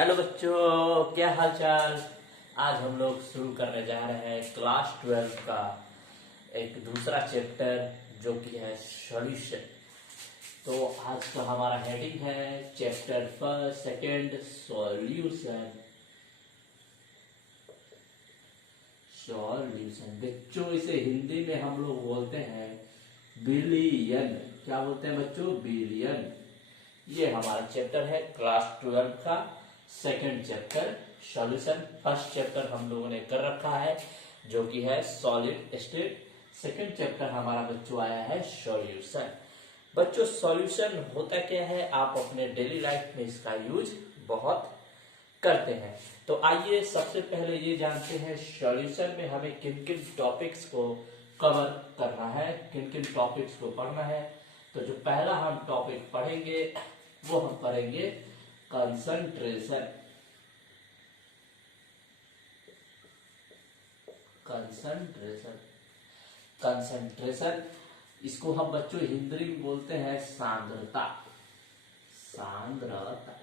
Hello बच्चों, क्या हाल चाल। आज हम लोग शुरू करने जा रहे हैं क्लास 12 का एक दूसरा चैप्टर जो कि है सॉल्यूशन। तो आज का हमारा हेडिंग है chapter first second solution. Solution बच्चों, इसे हिंदी में हम लोग बोलते हैं बिलियन। क्या बोलते हैं बच्चों? बिलियन। ये हमारा चैप्टर है क्लास 12 का second chapter solution. First chapter हम लोगों ने कर रखा है जो कि है सॉलिड स्टेट। सेकंड चैप्टर हमारा बच्चों आया है सॉल्यूशन। बच्चों, सॉल्यूशन होता क्या है? आप अपने डेली लाइफ में इसका यूज बहुत करते हैं। तो आइए सबसे पहले ये जानते हैं सॉल्यूशन में हमें किन किन टॉपिक्स को कवर करना है, किन किन टॉपिक्स को पढ़ना है। तो जो पहला हम टॉपिक पढ़ेंगे वो हम पढ़ेंगे कंसंट्रेशन। कंसंट्रेशन कंसंट्रेशन इसको हम बच्चों हिंदी में बोलते हैं सांद्रता। सांद्रता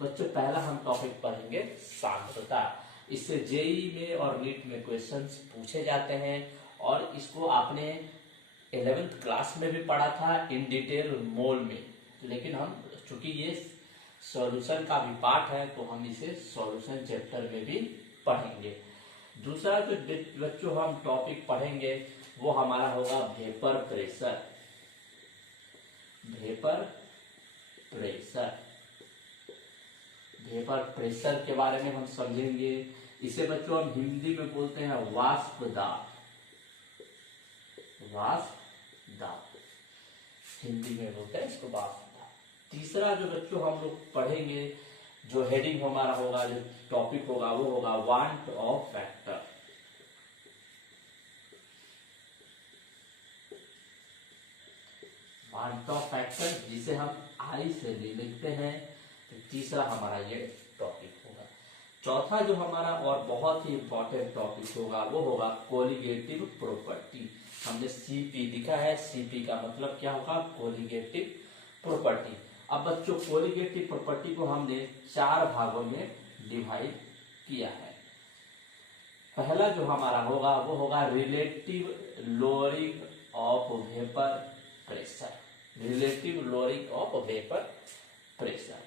बच्चों, पहला हम टॉपिक पढ़ेंगे सांद्रता। इससे जेई में और नीट में क्वेश्चंस पूछे जाते हैं और इसको आपने 11th क्लास में भी पढ़ा था इन डिटेल मोल में। लेकिन हम चूंकि ये सॉल्यूशन का भी पार्ट है तो हम इसे सॉल्यूशन चैप्टर में भी पढ़ेंगे। दूसरा जो बच्चों हम टॉपिक पढ़ेंगे वो हमारा होगा vapour pressure. Vapour pressure vapour pressure के बारे में हम समझेंगे। इसे बच्चों हम हिंदी में बोलते हैं वाष्प दाब। वाष्प दाब हिंदी में बोलते हैं इसको वाष्प दाब। तीसरा जो बच्चों हम लोग पढ़ेंगे, जो हेडिंग हमारा होगा, जो टॉपिक होगा वो होगा want of factor. Want of factor जिसे हम आई से भी लिखते हैं। तो तीसरा हमारा ये टॉपिक होगा। चौथा जो हमारा और बहुत ही इंपॉर्टेंट टॉपिक होगा वो होगा कोलिगेटिव प्रॉपर्टी। हमने सीपी लिखा है, सीपी का मतलब क्या होगा? Colligative property. अब बच्चों, कोलिगेटिव प्रॉपर्टी को हमने 4 भागों में डिवाइड किया है। पहला जो हमारा होगा वो होगा relative lowering of vapour pressure. Relative lowering of vapour pressure.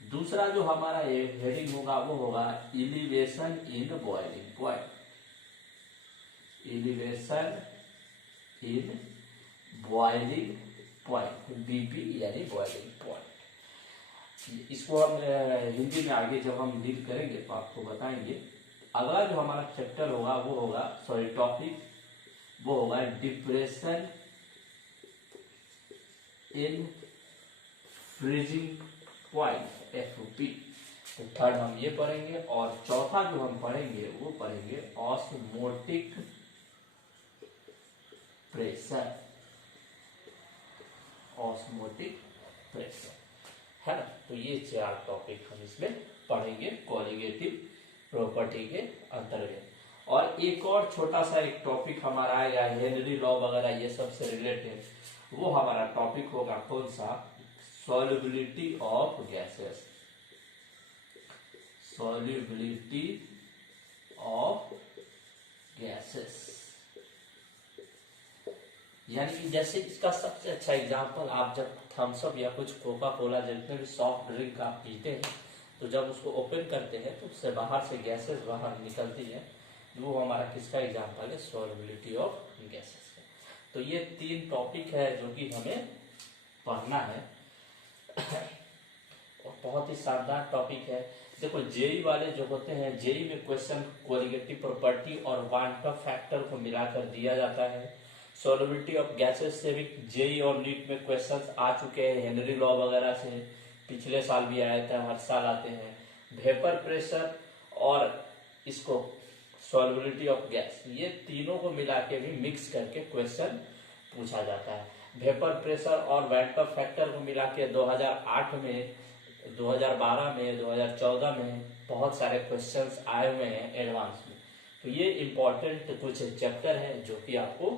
दूसरा जो हमारा हेडिंग होगा वो होगा elevation in boiling point. Elevation in boiling point, BP यानी बॉइलिंग पॉइंट। इसको हम हिंदी में आगे जब हम डील करेंगे तो आपको बताएंगे। अगला जो हमारा चैप्टर होगा वो होगा टॉपिक वो होगा depression in freezing point, FOP. तो थर्ड हम ये पढ़ेंगे और चौथा जो हम पढ़ेंगे वो पढ़ेंगे ऑस्मोटिक प्रेशर। ऑस्मोटिक प्रेशर है ना। तो ये 4 टॉपिक हम इसमें पढ़ेंगे कोलिगेटिव प्रॉपर्टी के अंतर्गत। और एक और छोटा सा एक टॉपिक हमारा है या हेनरी लॉ वगैरह ये सब से रिलेटेड, वो हमारा टॉपिक होगा कौन सा? Solubility of gases. Solubility of gases यानी कि जैसे इसका सबसे अच्छा एग्जांपल, आप जब थम्स अप या कुछ कोका कोला जितने भी सॉफ्ट ड्रिंक आप पीते हैं तो जब उसको ओपन करते हैं तो उससे बाहर से गैसेस बाहर निकलती है। वो हमारा किसका एग्जांपल है? सॉल्युबिलिटी ऑफ गैसेस का। तो ये 3 टॉपिक है जो कि हमें पढ़ना है और बहुत ही शानदार टॉपिक है। देखो, जेई वाले जो होते हैं, जेई में क्वेश्चन कोलिगेटिव प्रॉपर्टी और वांट ऑफ फैक्टर को मिलाकर दिया जाता है। सॉल्युबिलिटी ऑफ गैसेस से भी जेई और नीट में क्वेश्चंस आ चुके हैं, हेनरी लॉ वगैरह से पिछले साल भी आया था, हर साल आते हैं। वेपर प्रेशर और इसको सॉल्युबिलिटी ऑफ गैस, ये तीनों को मिला के भी मिक्स करके क्वेश्चन पूछा जाता है। वेपर प्रेशर और वांट ऑफ फैक्टर को मिला के 2008 में, 2012 में, 2014 में बहुत सारे क्वेश्चंस आए हुए हैं एडवांस में। तो ये इंपॉर्टेंट कुछ चैप्टर है जो कि आपको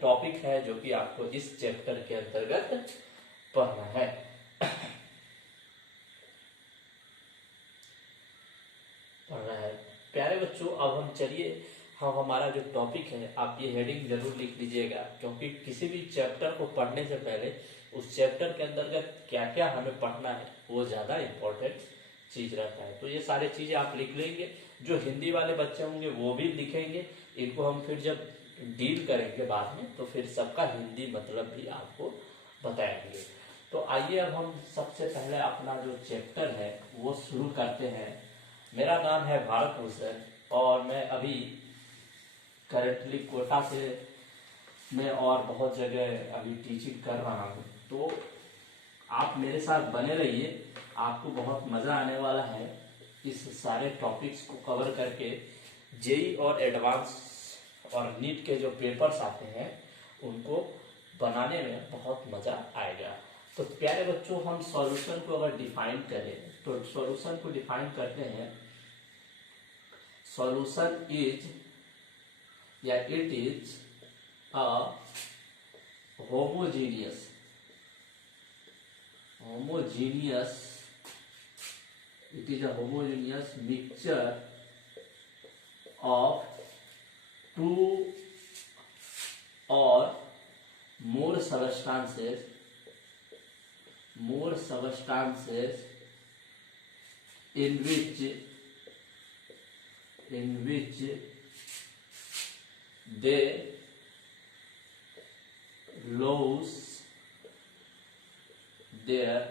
टॉपिक है जो कि आपको इस चैप्टर के अंतर्गत पढ़ना है। बच्चों, अब हम चलिए, हम हमारा जो टॉपिक है, आप ये हेडिंग जरूर लिख लीजिएगा, क्योंकि किसी भी चैप्टर को पढ़ने से पहले उस चैप्टर के अंतर्गत क्या क्या हमें पढ़ना है वो ज़्यादा इम्पोर्टेंट चीज़ रहता है। तो ये सारी चीज़ें आप लिख लेंगे। जो हिंदी वाले बच्चे होंगे वो भी लिखेंगे। इनको हम फिर जब डील करेंगे बाद में तो फिर सबका हिंदी मतलब भी आपको बताएंगे। तो आइए अब हम सबसे पहले अपना जो चैप्टर है वो शुरू करते हैं। मेरा नाम है भारत भूषण और मैं अभी करंटली कोटा से मैं और बहुत जगह अभी टीचिंग कर रहा हूँ। तो आप मेरे साथ बने रहिए, आपको बहुत मज़ा आने वाला है इस सारे टॉपिक्स को कवर करके। जेई और एडवांस और नीट के जो पेपर्स आते हैं उनको बनाने में बहुत मज़ा आएगा। तो प्यारे बच्चों, हम सॉल्यूशन को अगर डिफाइन करें तो सॉल्यूशन को डिफाइन करते हैं, सॉल्यूशन इज या it is a homogeneous it is a homogeneous mixture of two or more substances in which they lose their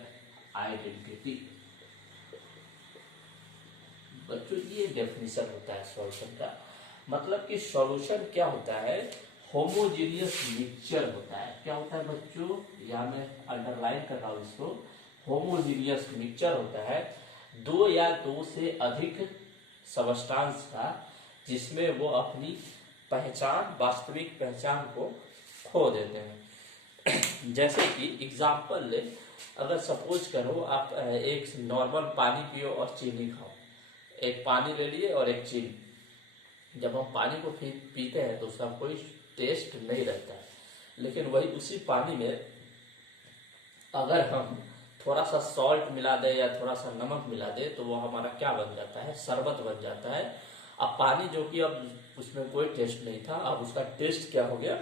identity। बच्चों, ये डेफिनेशन होता है सॉल्यूशन का। मतलब कि सॉल्यूशन क्या होता है, होमोजीनियस मिक्सचर होता है। क्या होता है बच्चों, यहाँ मैं अंडरलाइन कर रहा हूँ इसको, होमोजीनियस मिक्सचर होता है दो या दो से अधिक सबस्टांस का, जिसमें वो अपनी पहचान, वास्तविक पहचान को खो देते हैं। जैसे कि एग्जाम्पल ले, अगर सपोज करो आप एक नॉर्मल पानी पियो और चीनी खाओ। एक पानी ले लिए और एक चीनी। जब हम पानी को पीते हैं तो उसका कोई टेस्ट नहीं रहता है, लेकिन वही उसी पानी में अगर हम थोड़ा सा सॉल्ट मिला दे या थोड़ा सा नमक मिला दे तो वो हमारा क्या बन जाता है, शरबत बन जाता है। अब पानी जो कि अब उसमें कोई टेस्ट नहीं था, अब उसका टेस्ट क्या हो गया,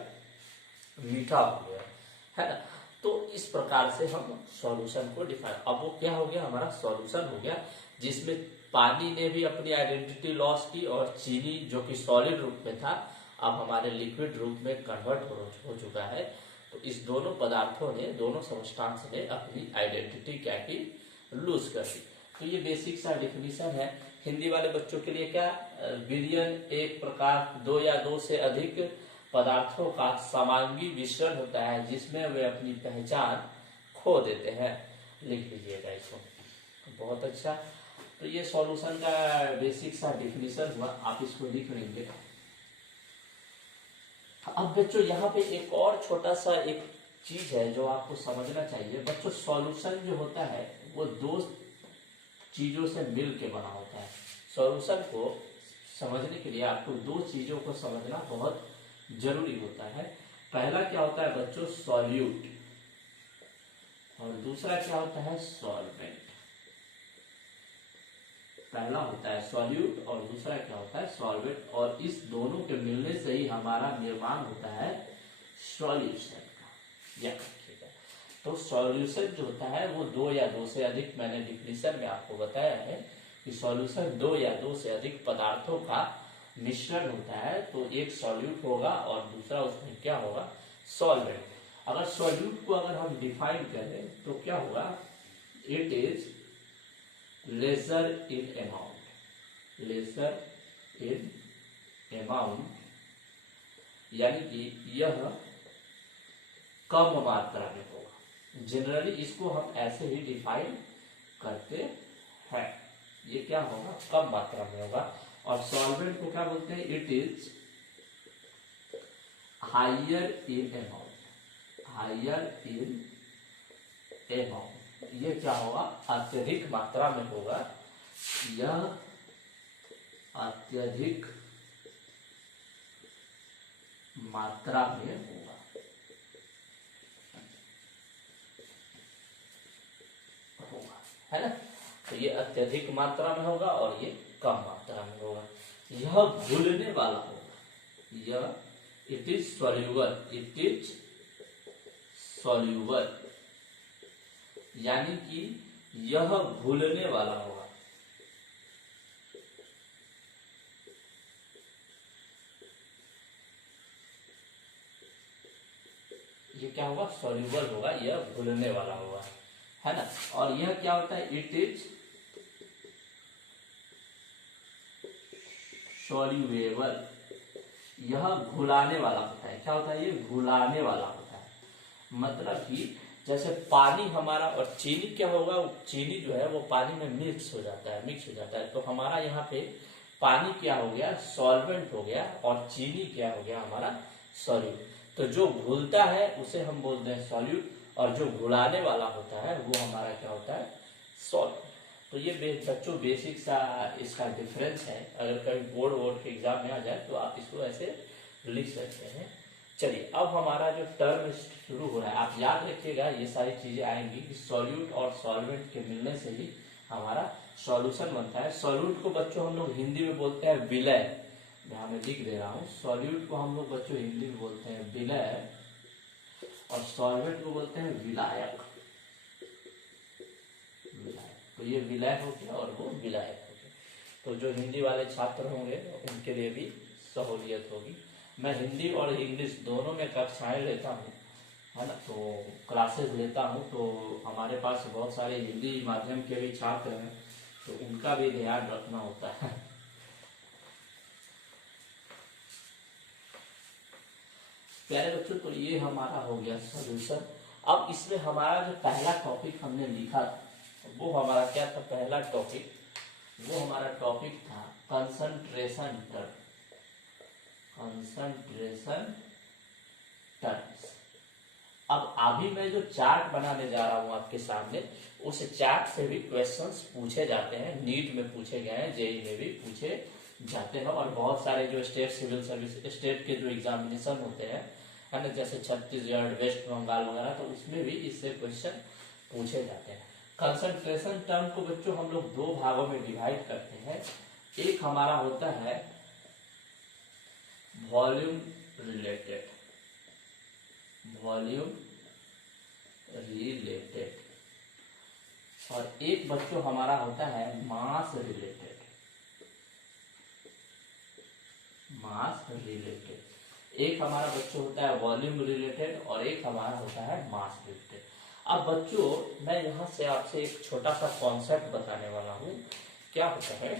मीठा हो गया, है ना। तो इस प्रकार से हम सॉल्यूशन को डिफाइन, अब वो क्या हो गया, हमारा सॉल्यूशन हो गया जिसमें पानी ने भी अपनी आइडेंटिटी लॉस की और चीनी जो कि सॉलिड रूप में था अब हमारे लिक्विड रूप में कन्वर्ट हो चुका है। तो इस दोनों पदार्थों ने, दोनों सबस्टांस ने अपनी आइडेंटिटी क्या की, लूज कर दी। तो ये बेसिक सा डिफिनीशन है। हिंदी वाले बच्चों के लिए क्या, विलयन एक प्रकार दो या दो से अधिक पदार्थों का समांगी मिश्रण होता है जिसमें वे अपनी पहचान खो देते हैं। लिख लीजिएगा इसको, बहुत अच्छा। तो ये सॉल्यूशन का बेसिक सा डिफिनीशन हुआ, आप इसको लिख लेंगे। अब बच्चों यहाँ पे एक और छोटा सा एक चीज है जो आपको समझना चाहिए। बच्चों, सॉल्यूशन जो होता है वो दो चीजों से मिल के बना होता है। सॉल्यूशन को समझने के लिए आपको दो चीजों को समझना बहुत जरूरी होता है। पहला क्या होता है बच्चों, सॉल्यूट, और दूसरा क्या होता है, सॉल्वेंट। पहला होता है सॉल्यूट और दूसरा क्या होता है, सॉल्वेंट। और इस दोनों के मिलने से ही हमारा निर्माण होता है सॉल्यूशन का। या ठीक है, तो सॉल्यूशन जो होता है वो दो या दो से अधिक, मैंने डिफिनीशन में आपको बताया है कि सॉल्यूशन दो या दो से अधिक पदार्थों का मिश्रण होता है। तो एक सॉल्यूट होगा और दूसरा उसमें क्या होगा, सॉल्वेंट। अगर सॉल्यूट को अगर हम डिफाइन करें तो क्या होगा, it is lesser in amount, lesser in amount, यानी कि यह कम मात्रा में होगा। जनरली इसको हम ऐसे ही डिफाइन करते हैं, ये क्या होगा, कम मात्रा में होगा। और सॉल्वेंट को क्या बोलते हैं, it is higher in amount, higher in amount. ये क्या होगा, अत्यधिक मात्रा में होगा, यह अत्यधिक मात्रा में होगा। है ना। तो ये अत्यधिक मात्रा में होगा और ये कम मात्रा में होगा। यह घुलने वाला होगा, यह it is soluble, it is soluble, यानी कि यह घुलने वाला होगा। ये क्या होगा, सॉल्यूबल होगा, यह घुलने वाला होगा, है ना। और यह क्या होता है, इट इज सॉल्यूबल, यह घुलाने वाला होता है। क्या होता है, ये घुलाने वाला होता है। मतलब कि जैसे पानी हमारा और चीनी क्या होगा, चीनी जो है वो पानी में मिक्स हो जाता है, तो हमारा यहाँ पे पानी क्या हो गया, सॉल्वेंट हो गया, और चीनी क्या हो गया, हमारा सॉल्यूट। तो जो घुलता है उसे हम बोलते हैं सॉल्यूट, और जो घुलाने वाला होता है वो हमारा क्या होता है, सॉल्ट। तो ये बच्चों बेसिक सा इसका डिफरेंस है। अगर कभी बोर्ड के एग्जाम में आ जाए तो आप इसको ऐसे लिख सकते हैं। चलिए, अब हमारा जो टर्म शुरू हो रहा है, आप याद रखिएगा ये सारी चीजें आएंगी कि सॉल्यूट और सॉल्वेंट के मिलने से ही हमारा सॉल्यूशन बनता है। सॉल्यूट को बच्चों हम लोग हिंदी में बोलते हैं विलय, मैं लिख दे रहा हूँ। सॉल्यूट को हम लोग बच्चों हिंदी में बोलते हैं विलय, और सॉल्वेंट को बोलते हैं विलायक। तो ये विलय हो गया और वो विलायक हो गया। तो जो हिंदी वाले छात्र होंगे उनके लिए भी सहूलियत होगी। मैं हिंदी और इंग्लिश दोनों में कक्षाएं लेता हूँ, है ना, तो क्लासेस लेता हूँ। तो हमारे पास बहुत सारे हिंदी माध्यम के भी छात्र हैं, तो उनका भी ध्यान रखना होता है। प्यारे बच्चों, तो ये हमारा हो गया सॉल्यूशन। अब इसमें हमारा जो पहला टॉपिक हमने लिखा वो हमारा क्या था, पहला टॉपिक, वो हमारा टॉपिक था कंसंट्रेशन टर्म, कंसंट्रेशन टर्म्स। अब अभी मैं जो चार्ट बनाने जा रहा हूं आपके सामने, उस चार्ट से भी क्वेश्चंस पूछे जाते हैं, नीट में पूछे गए हैं, जेई में भी पूछे जाते हैं, और बहुत सारे जो स्टेट सिविल सर्विस स्टेट के जो एग्जामिनेशन होते हैं, है ना, जैसे छत्तीसगढ़, वेस्ट बंगाल वगैरह, तो उसमें भी इससे क्वेश्चन पूछे जाते हैं। कंसंट्रेशन टर्म को बच्चों हम लोग दो भागों में डिवाइड करते हैं। एक हमारा होता है वॉल्यूम रिलेटेड, वॉल्यूम रिलेटेड, और एक बच्चों हमारा होता है मास रिलेटेड, मास रिलेटेड। एक हमारा बच्चों होता है वॉल्यूम रिलेटेड और एक हमारा होता है मास रिलेटेड। अब बच्चों मैं यहाँ से आपसे एक छोटा सा कॉन्सेप्ट बताने वाला हूँ। क्या होता है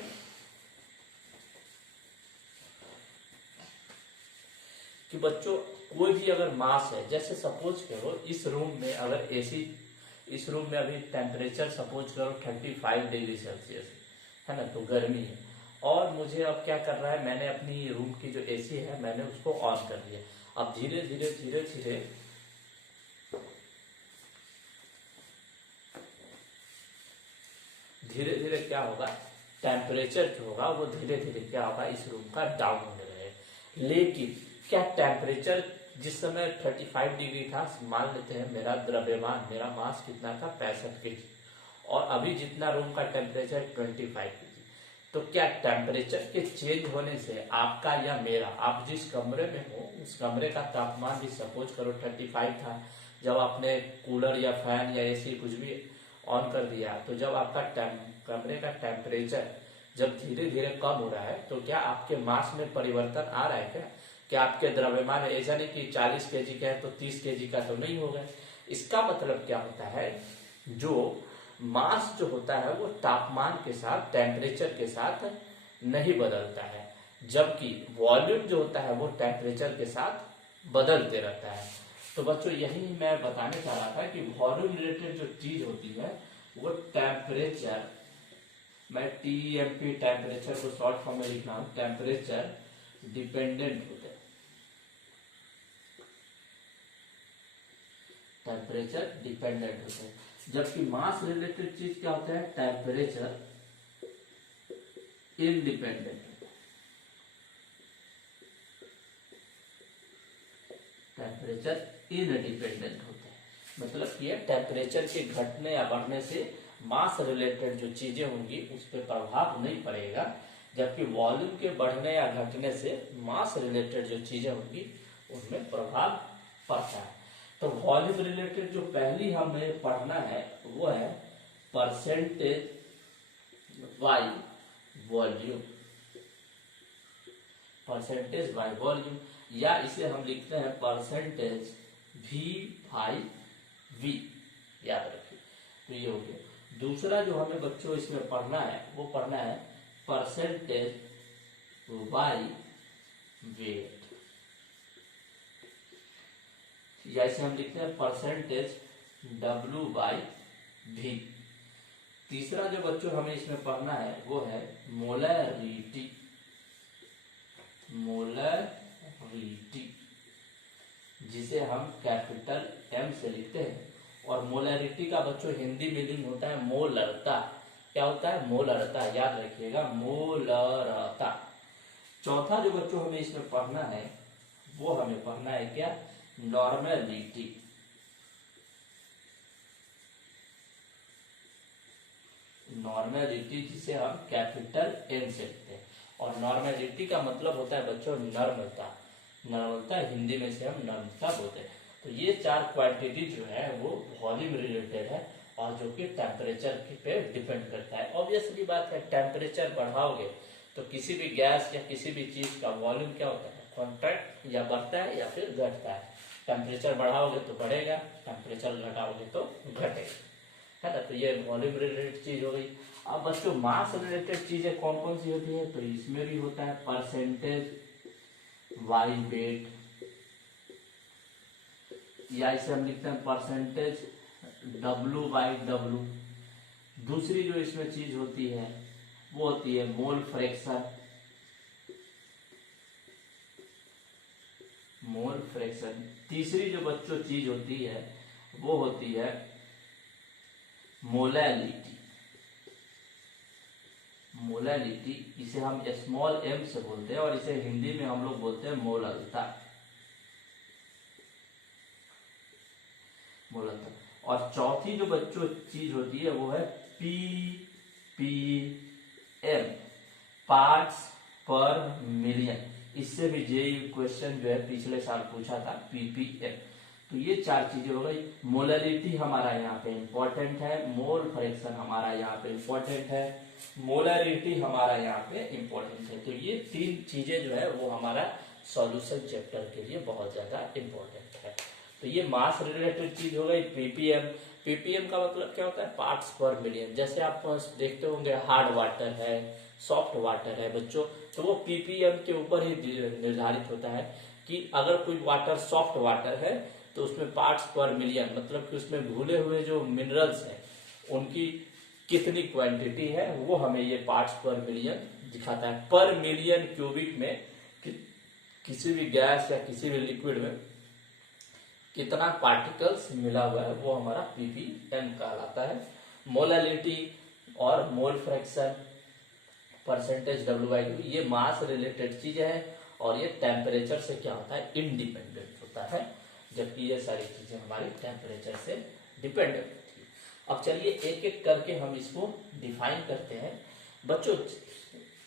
कि बच्चों कोई भी अगर मास है, जैसे सपोज करो इस रूम में अगर एसी, इस रूम में अभी टेम्परेचर सपोज करो 35 डिग्री सेल्सियस है ना, तो गर्मी है, और मुझे अब क्या कर रहा है, मैंने अपनी रूम की जो एसी है मैंने उसको ऑन कर दिया। अब धीरे धीरे धीरे धीरे धीरे धीरे क्या होगा, टेम्परेचर जो होगा वो धीरे धीरे क्या होगा, इस रूम का डाउन होने लगेगा। लेकिन क्या टेम्परेचर जिस समय 35 डिग्री था, मान लेते हैं मेरा द्रव्यमान, मेरा मास कितना था 65 केजी, और अभी जितना रूम का टेम्परेचर 25 केजी, तो क्या टेम्परेचर के चेंज होने से आपका या मेरा, आप जिस कमरे में हो उस कमरे का तापमान भी सपोज करो 35 था, जब आपने कूलर या फैन या एसी कुछ भी ऑन कर दिया, तो जब आपका कमरे का टेम्परेचर जब धीरे धीरे कम हो रहा है, तो क्या आपके मास में परिवर्तन आ रहा है क्या आपके द्रव्यमान, ऐसा नहीं कि 40 केजी का है तो 30 केजी का तो नहीं होगा। इसका मतलब क्या होता है, जो मास जो होता है वो तापमान के साथ, टेम्परेचर के साथ नहीं बदलता है, जबकि वॉल्यूम जो होता है वो टेम्परेचर के साथ बदलते रहता है। तो बच्चों यही मैं बताने चाह रहा था कि वॉल्यूम रिलेटेड जो चीज होती है वो टेम्परेचर, मैं टीएमपी टेम्परेचर को शॉर्ट फॉर्म में लिख रहा हूं, टेम्परेचर डिपेंडेंट होते हैं, टेम्परेचर डिपेंडेंट होते हैं, जबकि मास रिलेटेड चीज क्या होता है, टेम्परेचर इंडिपेंडेंट, टेम्परेचर इनडिपेंडेंट होते हैं। मतलब कि टेम्परेचर के घटने या बढ़ने से मास रिलेटेड जो चीजें होंगी उस पर प्रभाव नहीं पड़ेगा, जबकि वॉल्यूम के बढ़ने या घटने से मास रिलेटेड जो चीजें होंगी उनमें प्रभाव पड़ता है। तो वॉल्यूम रिलेटेड जो पहली हमें पढ़ना है वो है percentage by volume, percentage by volume, या इसे हम लिखते हैं परसेंटेज V बाई V, याद रखिए। तो ये हो गया। दूसरा जो हमें बच्चों इसमें पढ़ना है वो पढ़ना है परसेंटेज बाय वेट, या इसे हम लिखते हैं परसेंटेज W बाई V। तीसरा जो बच्चों हमें इसमें पढ़ना है वो है मोलैरिटी, मोलैरिटी जिसे हम कैपिटल M से लिखते हैं। और मोलैरिटी का बच्चों हिंदी मीनिंग होता है मोलरता। क्या होता है? मोलरता, याद रखिएगा, मोलरता। चौथा जो बच्चों हमें इसमें पढ़ना है वो हमें पढ़ना है क्या? नॉर्मेलिटी, नॉर्मेलिटी जिसे हम कैपिटल N से लिखते हैं। और नॉर्मेलिटी का मतलब होता है बच्चों नर्मता, नर्मता हिंदी में से हम नर्मता बोलते हैं। तो ये चार क्वांटिटी जो है वो वॉल्यूम रिलेटेड है और जो कि टेम्परेचर पे डिपेंड करता है। ऑब्वियसली बात है, टेम्परेचर बढ़ाओगे तो किसी भी गैस या किसी भी चीज का वॉल्यूम क्या होता है? कॉन्ट्रैक्ट या बढ़ता है या फिर घटता है। टेम्परेचर बढ़ाओगे तो बढ़ेगा, टेम्परेचर घटाओगे तो घटेगा, है ना। तो ये वॉल्यूम रिलेटेड चीज हो गई। अब बच्चों मास रिलेटेड चीजें कौन कौन सी होती है? तो इसमें भी होता है परसेंटेज बाय वेट, या इसे हम लिखते हैं परसेंटेज W बाई W। दूसरी जो इसमें चीज होती है वो होती है मोल फ्रैक्शन, मोल फ्रैक्शन। तीसरी जो बच्चों चीज होती है वो होती है मोलैलिटी, मोलैलिटी इसे हम स्मॉल m से बोलते हैं और इसे हिंदी में हम लोग बोलते हैं मोललता, मोललता। और चौथी जो बच्चों चीज होती है वो है ppm, पार्ट्स पर मिलियन। इससे भी जेईई क्वेश्चन जो है पिछले साल पूछा था, ppm। तो ये चार चीजें हो गई। मोलैलिटी हमारा यहाँ पे इंपॉर्टेंट है, मोल फ्रैक्शन हमारा यहाँ पे इंपॉर्टेंट है, मोलैरिटी हमारा यहाँ पे इंपॉर्टेंट है। तो ये तीन चीजें जो है वो हमारा सॉल्यूशन चैप्टर के लिए बहुत ज्यादा इंपॉर्टेंट है। तो ये मास रिलेटेड चीज हो गई ppm। ppm का मतलब क्या होता है? पार्ट्स पर मिलियन। जैसे आप देखते होंगे हार्ड वाटर है, सॉफ्ट वाटर है बच्चों, तो वो ppm के ऊपर ही निर्धारित होता है कि अगर कोई वाटर सॉफ्ट वाटर है तो उसमें पार्ट्स पर मिलियन मतलब कि उसमें घुले हुए जो मिनरल्स हैं उनकी कितनी क्वांटिटी है वो हमें ये पार्ट्स पर मिलियन दिखाता है। पर मिलियन क्यूबिक में किसी भी गैस या किसी भी लिक्विड में कितना पार्टिकल्स मिला हुआ है वो हमारा ppm कहलाता है। मोलैलिटी और mole fraction, percentage W by W, ये मास रिलेटेड चीजें हैं और ये टेम्परेचर से क्या होता है? इंडिपेंडेंट होता है, जबकि ये सारी चीजें हमारी टेम्परेचर से डिपेंडेंट होती है। अब चलिए एक एक करके हम इसको डिफाइन करते हैं। बच्चों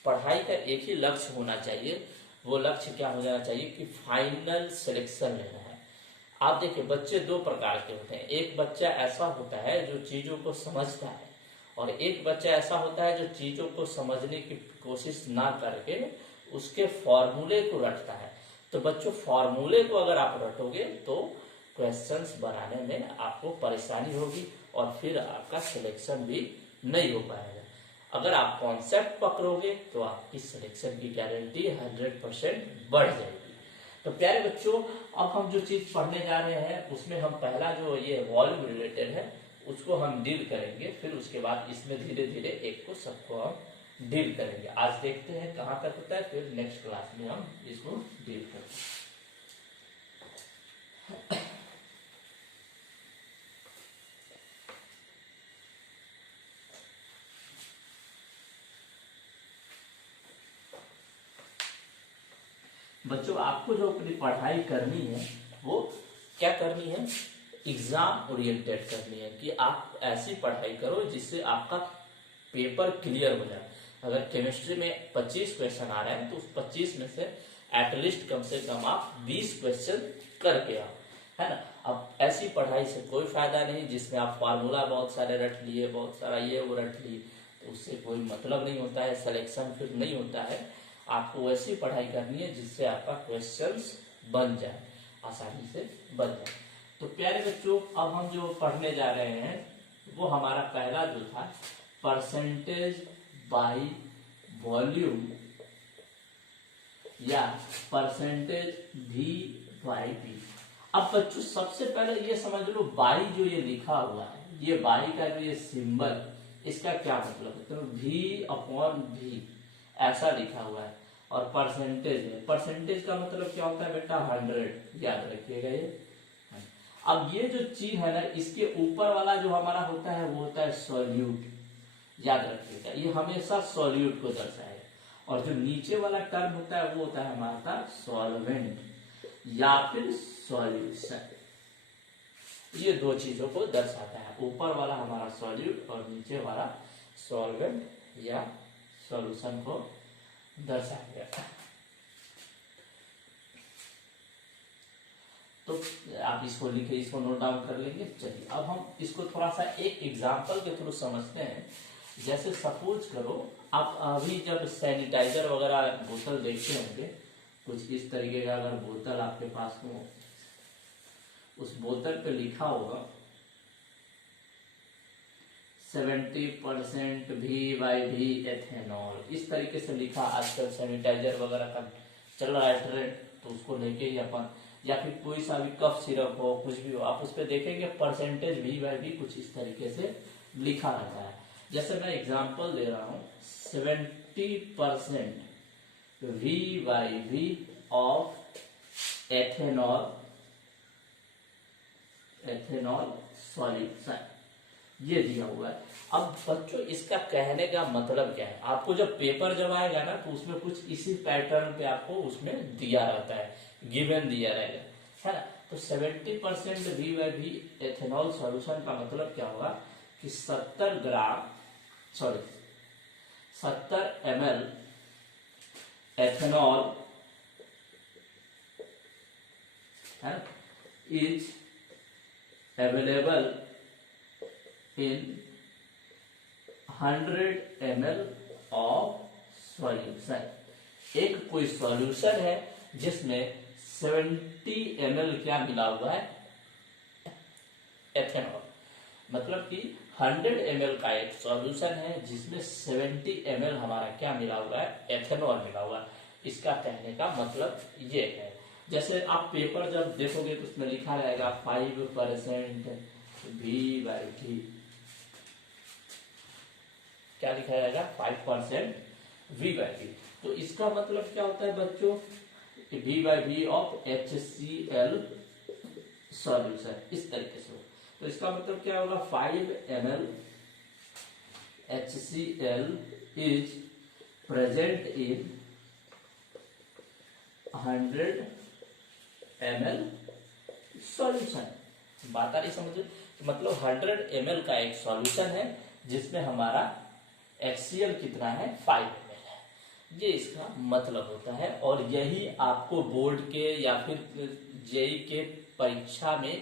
पढ़ाई का एक ही लक्ष्य होना चाहिए, वो लक्ष्य क्या हो जाना चाहिए कि फाइनल सिलेक्शन लेना है। आप देखिए बच्चे दो प्रकार के होते हैं, एक बच्चा ऐसा होता है जो चीजों को समझता है और एक बच्चा ऐसा होता है जो चीजों को समझने की कोशिश ना करके उसके फॉर्मूले को रटता है। तो बच्चों फॉर्मूले को अगर आप रटोगे तो क्वेश्चंस बनाने में आपको परेशानी होगी और फिर आपका सिलेक्शन भी नहीं हो पाएगा। अगर आप कॉन्सेप्ट पकड़ोगे तो आपकी सिलेक्शन की गारंटी 100% बढ़ जाएगी। तो प्यारे बच्चों अब हम जो चीज पढ़ने जा रहे हैं उसमें हम पहला जो ये वॉल्यूम रिलेटेड है उसको हम डील करेंगे, फिर उसके बाद इसमें धीरे धीरे एक को सबको हम डील करेंगे। आज देखते हैं कहाँ तक होता है, फिर नेक्स्ट क्लास में हम इसको डील करेंगे। बच्चों आपको जो अपनी पढ़ाई करनी है वो क्या करनी है? एग्जाम ओरिएंटेड करनी है कि आप ऐसी पढ़ाई करो जिससे आपका पेपर क्लियर हो जाए। अगर केमिस्ट्री में 25 क्वेश्चन आ रहे हैं तो उस 25 में से एटलीस्ट कम से कम आप 20 क्वेश्चन करके आओ, है ना। अब ऐसी पढ़ाई से कोई फायदा नहीं जिसमें आप फार्मूला बहुत सारे रट लिए, बहुत सारा ये वो रट लिए, तो उससे कोई मतलब नहीं होता है, सिलेक्शन फिर नहीं होता है। आपको वैसी पढ़ाई करनी है जिससे आपका क्वेश्चंस बन जाए, आसानी से बन जाए। तो प्यारे बच्चों, अब हम जो पढ़ने जा रहे हैं वो हमारा पहला जो था परसेंटेज बाय वॉल्यूम या परसेंटेज V बाई V। अब बच्चों सबसे पहले ये समझ लो, बाई जो ये लिखा हुआ है, ये बाई का जो ये सिंबल, इसका क्या मतलब है। तो V/V ऐसा लिखा हुआ है, और परसेंटेज है, परसेंटेज का मतलब क्या होता है बेटा 100, याद रखिएगा ये। अब ये जो चीज है ना, इसके ऊपर वाला जो हमारा होता है वो होता है सॉल्यूट, याद रखिएगा, ये हमेशा सॉल्यूट को दर्शाएगा। और जो नीचे वाला टर्म होता है वो होता है हमारा सॉल्वेंट या फिर सॉल्यूशन। ये दो चीजों को दर्शाता है, ऊपर वाला हमारा सॉल्यूट और नीचे वाला सॉल्वेंट या सॉल्यूशन को दर्शाएगा। तो आप इसको लिखे, इसको नोट डाउन कर लेंगे। चलिए अब हम इसको थोड़ा सा एक एग्जांपल के थ्रू समझते हैं। जैसे सपोज करो, आप अभी जब सैनिटाइजर वगैरह बोतल देखते होंगे, कुछ इस तरीके का अगर बोतल आपके पास हो, उस बोतल पे लिखा होगा 70% V/V एथेनॉल, इस तरीके से लिखा। आजकल सैनिटाइजर वगैरह का चल रहा है ट्रेंड, तो उसको लेके ही अपन, या फिर कोई सा भी कफ सिरप हो, कुछ भी हो, आप उस पर देखेंगे परसेंटेज V/V कुछ इस तरीके से लिखा रहता है। जैसे मैं एग्जांपल दे रहा हूँ, 70% V/V ऑफ एथेनॉल सॉल्यूशन, ये दिया हुआ है। अब बच्चों इसका कहने का मतलब क्या है, आपको जब पेपर जब आएगा ना तो उसमें कुछ इसी पैटर्न पे आपको उसमें दिया रहता है, गिवन दिया रहेगा, है ना। तो 70% V/V एथेनॉल सॉल्यूशन का मतलब क्या होगा कि 70 ml ethanol is available in 100 ml of solution. एक कोई सॉल्यूशन है जिसमें 70 ml क्या मिला हुआ है, एथेनॉल। मतलब कि 100 ml का एक सॉल्यूशन है जिसमें 70 ml हमारा क्या मिला हुआ है, एथेनॉल मिला हुआ है। इसका कहने का मतलब ये है। जैसे आप पेपर जब देखोगे तो उसमें लिखा रहेगा 5% V/V, क्या लिखा जाएगा 5% V/V। तो इसका मतलब क्या होता है बच्चों, V/V ऑफ HCl सॉल्यूशन, इस तरीके से। तो इसका मतलब क्या होगा, 5 ml HCl is present in 100 ml solution. बात आ रही समझ, मतलब 100 ml का एक सॉल्यूशन है जिसमें हमारा HCl कितना है, 5 ml है। ये इसका मतलब होता है, और यही आपको बोर्ड के या फिर जेई के परीक्षा में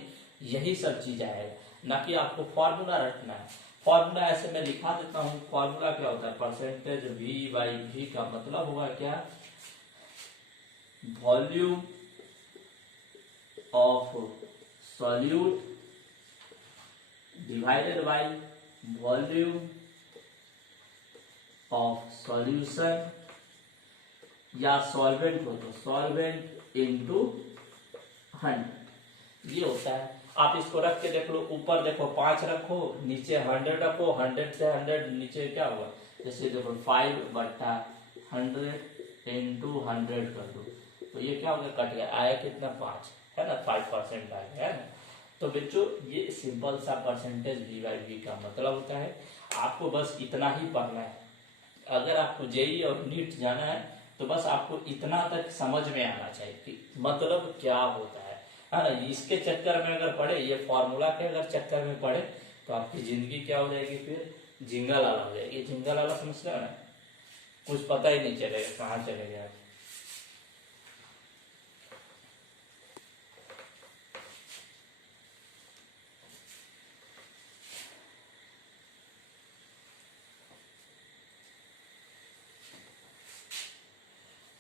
यही सब चीज आएगा, ना कि आपको फॉर्मूला रटना है। फॉर्मूला ऐसे मैं लिखा देता हूँ, फॉर्मूला क्या होता है, परसेंटेज V/V का मतलब होगा क्या, volume of solute divided by volume of solution, या सॉल्वेंट हो तो सॉल्वेंट इनटू 100, ये होता है। आप इसको रख के देख लो, ऊपर देखो 5 रखो, नीचे 100 रखो, 100 से 100 नीचे क्या हुआ, जैसे देखो 5/100 इनटू 100 कर दो, तो ये क्या हो गया, कट गया, आया कितना 5, है ना, 5% आ गया, है ना। तो बच्चों ये सिंपल सा परसेंटेज V/V का मतलब होता है। आपको बस इतना ही पढ़ना है। अगर आपको जेई और नीट जाना है तो बस आपको इतना तक समझ में आना चाहिए कि मतलब क्या होता है ना। इसके चक्कर में अगर पढ़े, ये फॉर्मूला के अगर चक्कर में पढ़े तो आपकी जिंदगी क्या हो जाएगी, फिर जिंगल आला हो जाएगी। जिंगल आला समझ रहे हो ना, कुछ पता ही नहीं चलेगा कहाँ चले गए आप।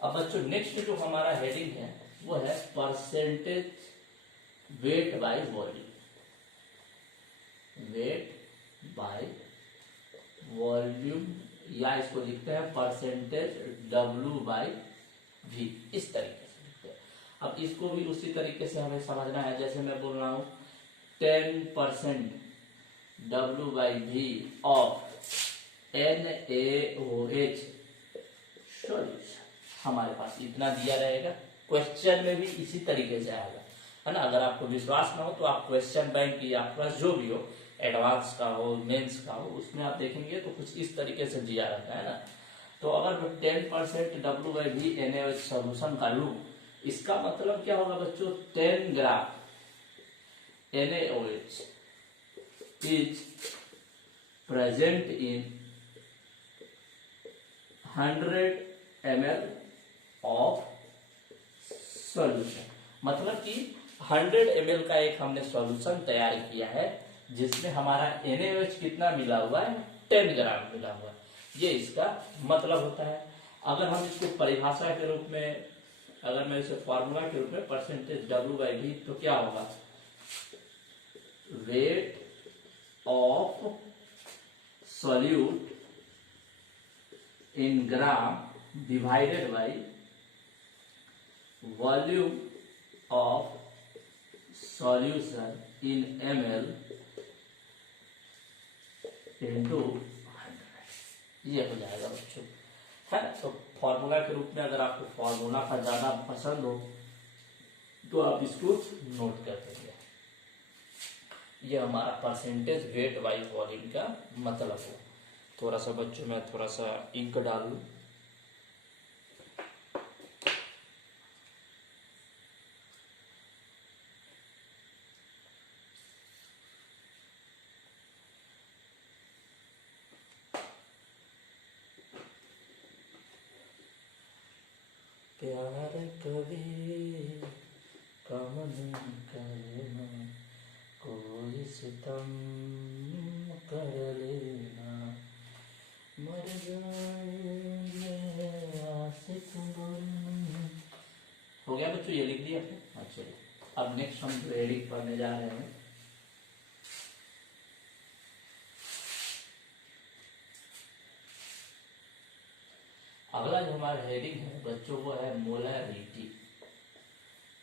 अब बच्चों नेक्स्ट जो हमारा हेडिंग है वो है percentage weight by volume. Weight by volume, या इसको लिखते हैं परसेंटेज W बाय V, इस तरीके से लिखते हैं। अब इसको भी उसी तरीके से हमें समझना है, जैसे मैं बोल रहा हूं 10% W by V of NaOH solution. हमारे पास इतना दिया रहेगा, क्वेश्चन में भी इसी तरीके से आएगा, है ना। अगर आपको विश्वास ना हो तो आप क्वेश्चन बैंक या आपके पास जो भी हो, एडवांस का हो, मेंस का हो, उसमें आप देखेंगे तो कुछ इस तरीके से दिया रहता है ना। तो अगर मैं 10% W by V NaOH solution का लूं, इसका मतलब क्या होगा बच्चों, 10 ग्राम NaOH is present in 100 ml of solution. मतलब कि 100 ml का एक हमने सॉल्यूशन तैयार किया है जिसमें हमारा NaOH कितना मिला हुआ है, 10 ग्राम मिला हुआ है। ये इसका मतलब होता है। अगर हम इसको परिभाषा के रूप में, अगर मैं इसे फॉर्मूला के रूप में परसेंटेज W बाई V, तो क्या होगा, weight of solute in gram divided by volume of solution in ml into 100, ये हो जाएगा बच्चों, है ना। तो फॉर्मूला के रूप में अगर आपको फॉर्मूला का ज्यादा पसंद हो तो आप इसको नोट कर देंगे। ये हमारा परसेंटेज वेट बाई वॉल्यूम का मतलब है। थोड़ा सा बच्चों में थोड़ा सा इंक डालूं, प्यार कभी कम नहीं करना, कोई सितम कर लेना, मर जाएंगे आशिक बन। हो गया बच्चों, ये लिख दिया आपने। अच्छा, अब नेक्स्ट हम रीडिंग पढ़ने जा रहे हैं। अगला जो हमारा हेडिंग है बच्चों वो है मोलरिटी।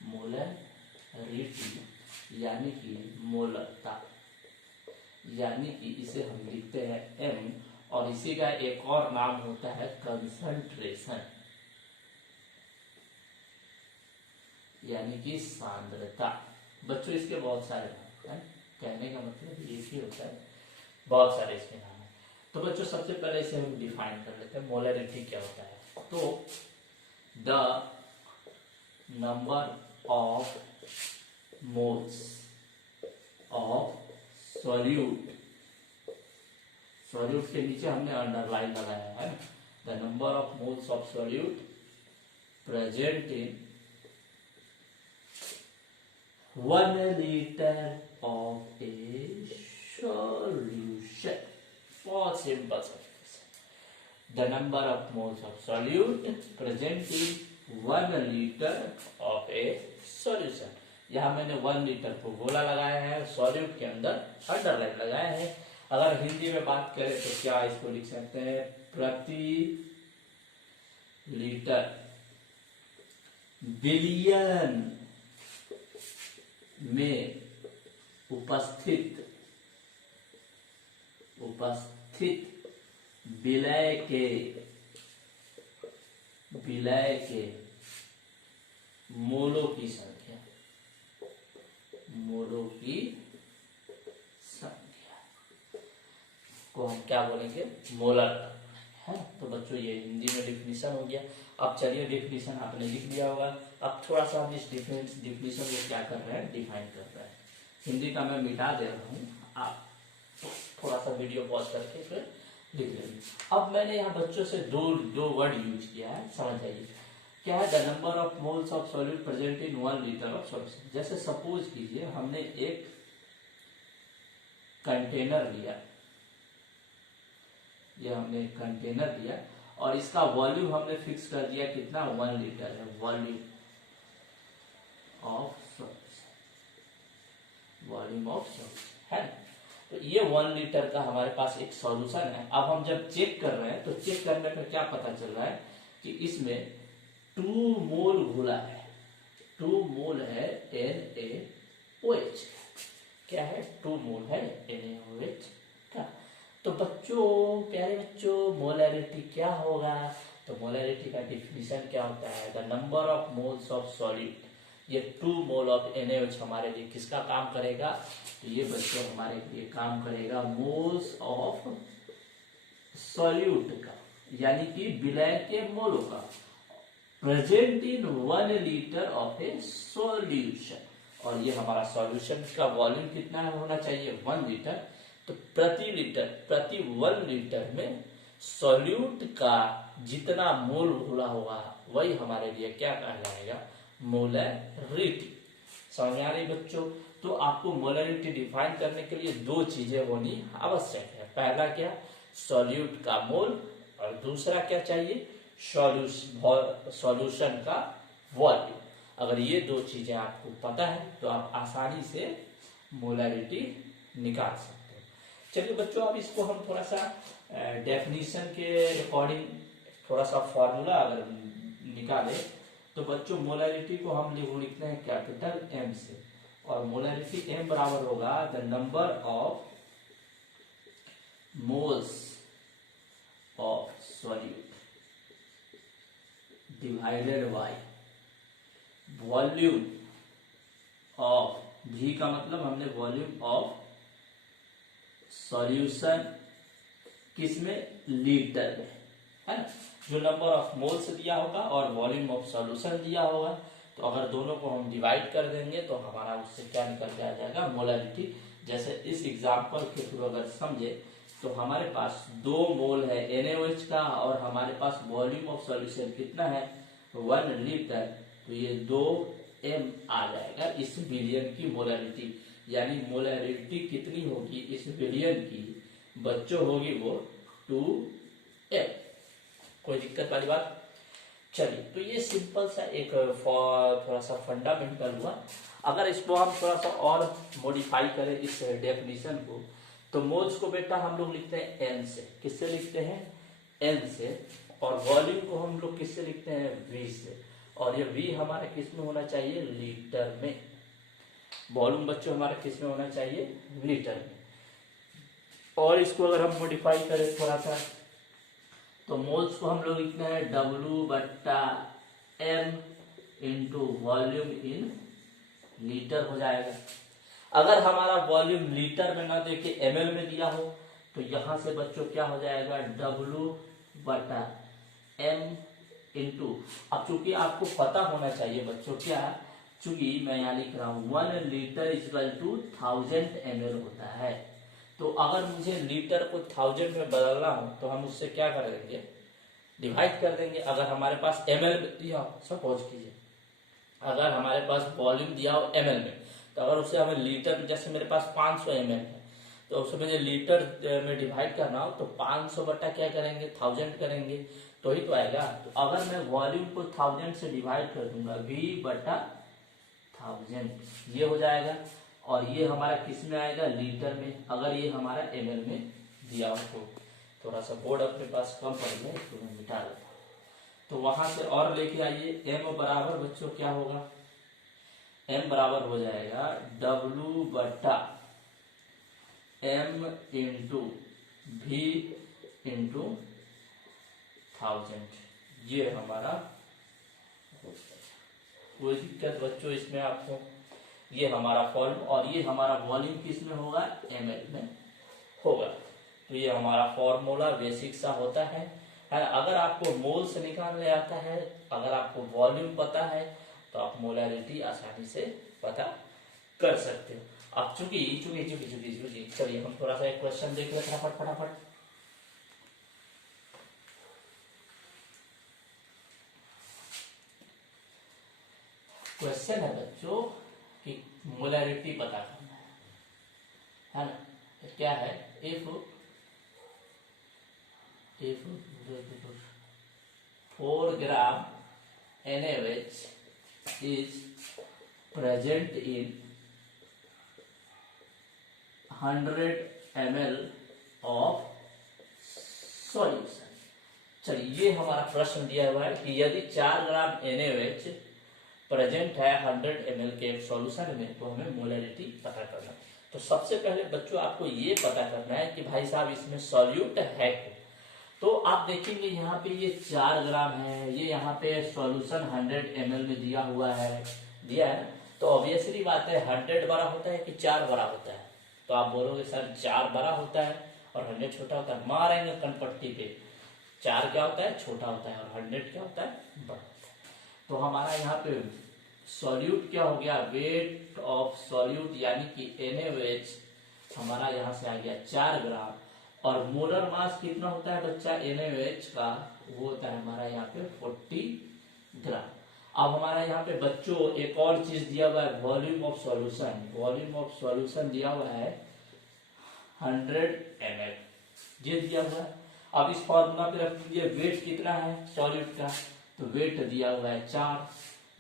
मोलरिटी यानी कि मोलरता, यानी कि इसे हम लिखते हैं M, और इसी का एक और नाम होता है कंसंट्रेशन, यानी कि सांद्रता। बच्चों इसके बहुत सारे नाम हैं, कहने का मतलब एक ही होता है, बहुत सारे इसके नाम हैं। तो बच्चों सबसे पहले इसे हम डिफाइन कर लेते हैं, मोलरिटी क्या होता है। तो the number of moles of solute, solute के नीचे हमने अंडरलाइन लगाया है, the number of moles of solute present in 1 liter of a solution. बहुत सिंपल सा, the number of moles of solute present in 1 liter of a solution. यहाँ मैंने 1 litre को गोला लगाया है, सॉल्यूट के अंदर अंडरलाइन लगाया है। अगर हिंदी में बात करें तो क्या इसको लिख सकते हैं, प्रति लीटर बिलियन में उपस्थित विलय के मोलों की संख्या, को हम क्या बोलेंगे, मोलर है। तो बच्चों ये हिंदी में डिफिनीशन हो गया। अब चलिए डिफिनीशन आपने लिख लिया होगा, अब थोड़ा सा हम इस डिफिनीशन को क्या कर रहे हैं, डिफाइन कर रहे हैं। हिंदी का मैं मिटा दे रहा हूँ, आप थोड़ा सा वीडियो पॉज करके फिर लिख लेंगे। अब मैंने यहाँ बच्चों से दो वर्ड यूज किया है, समझ जाइए क्या है। The number of moles of solute present in 1 litre of solution. जैसे सपोज कीजिए हमने एक कंटेनर लिया, ये हमने एक कंटेनर लिया और इसका वॉल्यूम हमने फिक्स कर दिया कितना, 1 लीटर है volume of solution, volume of solution है। तो ये 1 लीटर का हमारे पास एक सॉल्यूशन है। अब हम जब चेक कर रहे हैं तो चेक करने पर क्या पता चल रहा है कि इसमें 2 मोल घुला है, 2 मोल है NaOH। क्या है, 2 मोल है NaOH का। तो बच्चों, प्यारे बच्चों, मोलैरिटी क्या होगा? तो मोलैरिटी का डिफिनीशन क्या होता है, the number of moles of solute. ये 2 मोल ऑफ NaOH हमारे लिए किसका काम करेगा, तो ये बच्चों हमारे लिए काम करेगा मोल्स ऑफ सॉल्यूट का, यानी कि विलय के मोलों का, present in 1 litre of A solution. और ये हमारा सॉल्यूशन का वॉल्यूम कितना होना चाहिए, 1 लीटर। तो प्रति 1 लीटर में सॉल्यूट का जितना मोल घुला होगा वही हमारे लिए क्या कहलाएगा, मोलैरिटी। समझ में आ रही बच्चों? तो आपको मोलैरिटी डिफाइन करने के लिए 2 चीजें होनी आवश्यक है। पहला क्या, सॉल्यूट का मोल, और दूसरा क्या चाहिए, सॉल्यूशन का वॉल्यूम। अगर ये 2 चीजें आपको पता है तो आप आसानी से मोलैरिटी निकाल सकते हो। चलिए बच्चों, अब इसको हम थोड़ा सा डेफिनेशन के अकॉर्डिंग थोड़ा सा फॉर्मूला अगर निकाले तो बच्चों मोलैरिटी को हम लिखते हैं कैपिटल M से, और मोलैरिटी M बराबर होगा the number of moles of solute divided by volume of, V का मतलब हमने वॉल्यूम ऑफ सॉल्यूशन किसमें, लीटर में, है ना। जो नंबर ऑफ मोल्स दिया होगा और वॉल्यूम ऑफ सॉल्यूशन दिया होगा, तो अगर दोनों को हम डिवाइड कर देंगे तो हमारा उससे क्या निकल के आ जाएगा, मोलैरिटी। जैसे इस एग्जांपल के थ्रू अगर समझे तो हमारे पास 2 मोल है NaOH का और हमारे पास वॉल्यूम ऑफ सॉल्यूशन कितना है, 1 लीटर। तो ये 2m आ जाएगा इस विलियन की मोलैरिटी, यानी मोलैरिटी कितनी होगी इस विलियन की बच्चों, होगी वो 2m। कोई दिक्कत वाली बात? चलिए, तो ये सिंपल सा एक थोड़ा सा फंडामेंटल हुआ। अगर इसको हम थोड़ा सा और मॉडिफाई करें इस डेफिनेशन को, तो मोल्स को बेटा हम लोग लिखते हैं N से। किससे लिखते हैं, N से। और वॉल्यूम को हम लोग किससे लिखते हैं, V से। और ये V हमारा किस में होना चाहिए, लीटर में। वॉल्यूम बच्चों हमारा किस में होना चाहिए, लीटर में। और इसको अगर हम मॉडिफाई करें थोड़ा सा, तो मोल्स को हम लोग लिखते हैं W/M into volume in litre हो जाएगा। अगर हमारा वॉल्यूम लीटर में ना देके ml में दिया हो तो यहां से बच्चों क्या हो जाएगा, W/M इंटू, अब चूंकि आपको पता होना चाहिए बच्चों क्या, चूंकि मैं यहाँ लिख रहा हूं 1 लीटर इक्वल टू 1000 ml होता है। तो अगर मुझे लीटर को 1000 में बदलना हो तो हम उससे क्या कर देंगे, डिवाइड कर देंगे। अगर हमारे पास ml दिया हो, सपोज कीजिए अगर हमारे पास वॉल्यूम दिया हो ml में, तो अगर उसे हमें लीटर, जैसे मेरे पास 500 ml है, तो उसे मुझे लीटर में डिवाइड करना हो तो 500 बटा क्या करेंगे, 1000 करेंगे, तो ही तो आएगा। तो अगर मैं वॉल्यूम को 1000 से डिवाइड कर दूंगा, V/1000 ये हो जाएगा। और ये हमारा किस में आएगा, लीटर में। अगर ये हमारा ml में दिया हो तो थोड़ा सा बोर्ड अपने पास कम पड़ गया तो मैं मिटा देता हूं। तो वहां से और लेके आइए, m बराबर बच्चों क्या होगा, m बराबर हो जाएगा W/M इंटू V इंटू 1000। ये हमारा, कोई दिक्कत बच्चों इसमें आपको, ये हमारा फॉर्म, और ये हमारा वॉल्यूम किस में होगा, ml में होगा। तो ये हमारा फॉर्मूला बेसिक सा होता है। अगर आपको मोल से निकालने आता है, अगर आपको वॉल्यूम पता है, तो आप मोलैरिटी आसानी से पता कर सकते हो। अब चूंकि चलिए हम थोड़ा सा एक क्वेश्चन देख लेते हैं फटाफट। क्वेश्चन है बच्चों कि मोलैरिटी पता करना है ना। तो क्या है, if 4 gram NaOH is present in 100 ml of solution। चलिए ये हमारा प्रश्न दिया हुआ है कि यदि 4 ग्राम NaOH प्रेजेंट है 100 ml के सॉल्यूशन में तो हमें मोलैरिटी पता करना है। तो सबसे पहले बच्चों आपको ये पता करना है कि भाई साहब इसमें सॉल्यूट है क्या। तो आप देखेंगे यहाँ पे ये 4 ग्राम है, ये यहाँ पे सॉल्यूशन 100 ml में दिया हुआ है, दिया है। तो ऑब्वियसली बात है 100 बड़ा होता है कि 4 बड़ा होता है। तो आप बोलोगे सर 4 बड़ा होता है और 100 छोटा होता है। मारेंगे कनपट्टी पे, 4 क्या होता है, छोटा होता है, और 100 क्या होता है, बड़ा। तो हमारा यहाँ पे सॉल्यूट क्या हो गया, वेट ऑफ सॉल्यूट यानी कि NaOH हमारा यहाँ से आ गया 4 ग्राम, और मोलर मास कितना होता है बच्चा NaOH का, वो होता है हमारा यहाँ पे 40 ग्राम। अब हमारा यहाँ पे बच्चों एक और चीज दिया हुआ है, volume of solution. Volume of solution दिया हुआ है 100 ml, ये दिया हुआ है। अब इस फॉर्मूला पे रख दीजिए, वेट कितना है सॉल्यूट का, तो वेट दिया हुआ है 4,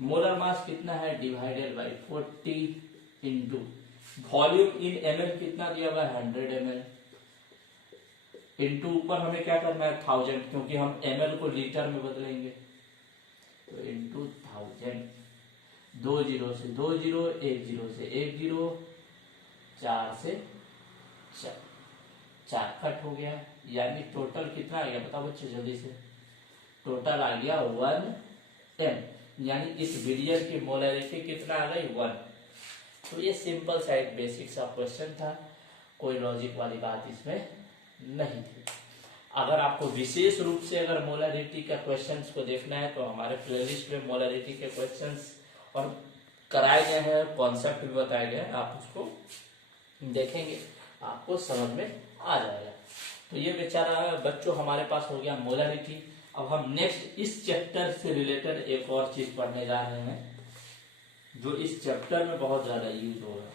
मोलर मास कितना है divided by 40 into volume in ml कितना दिया हुआ है 100 ml, इंटू ऊपर हमें क्या करना है 1000, क्योंकि हम ml को लीटर में बदलेंगे, तो इंटू 1000, 2 0 से 2 0, 1 0 से 1 0, 4 से 4 कट हो गया, यानी टोटल कितना आ गया बताओ बच्चे जल्दी से, टोटल आ गया 1 m, यानी इस बिलियन की मोलैरिटी कितना आ गई 1। तो ये सिंपल सा एक बेसिक सा क्वेश्चन था, कोई लॉजिक वाली बात इसमें नहीं थी। अगर आपको विशेष रूप से अगर मोलैरिटी का क्वेश्चंस को देखना है तो हमारे प्लेलिस्ट में मोलैरिटी के क्वेश्चंस और कराए गए हैं, कॉन्सेप्ट भी बताए गए हैं, आप उसको देखेंगे आपको समझ में आ जाएगा। तो ये बेचारा बच्चों हमारे पास हो गया मोलैरिटी। अब हम नेक्स्ट इस चैप्टर से रिलेटेड एक और चीज पढ़ने जा रहे हैं जो इस चैप्टर में बहुत ज्यादा यूज होगा।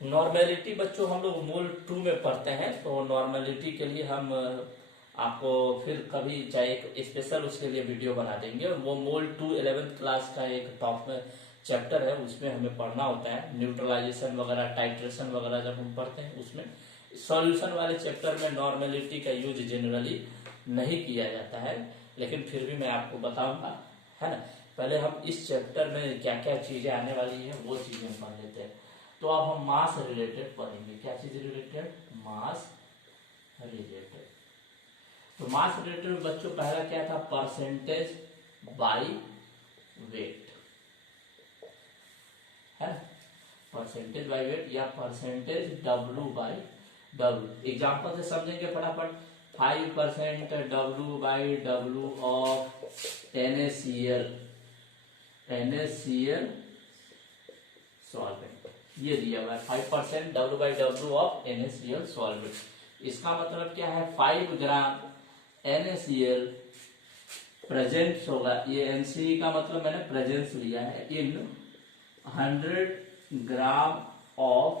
नॉर्मेलिटी बच्चों हम लोग मोल 2 में पढ़ते हैं, तो नॉर्मेलिटी के लिए हम आपको फिर कभी चाहे एक स्पेशल उसके लिए वीडियो बना देंगे। और वो मोल 2 11th क्लास का एक टॉप चैप्टर है, उसमें हमें पढ़ना होता है न्यूट्रलाइजेशन वगैरह, टाइट्रेशन वगैरह जब हम पढ़ते हैं उसमें। सॉल्यूशन वाले चैप्टर में नॉर्मेलिटी का यूज जनरली नहीं किया जाता है, लेकिन फिर भी मैं आपको बताऊंगा, है ना। पहले हम इस चैप्टर में क्या क्या चीजें आने वाली है वो चीजें पढ़ लेते हैं। तो अब हम मास रिलेटेड पढ़ेंगे, क्या चीज रिलेटेड, मास रिलेटेड। तो मास रिलेटेड बच्चों पहला क्या था, परसेंटेज बाय वेट, है ना, परसेंटेज बाय वेट या percentage W by W। Example से समझेंगे फटाफट, 5% W by W of NaCl solvent, ये दिया हुआ है 5% W by W of NaCl solvent. इसका मतलब क्या है, 5 ग्राम NaCl प्रेजेंस होगा, ये NC का मतलब मैंने प्रेजेंस लिया है, इन 100 ग्राम ऑफ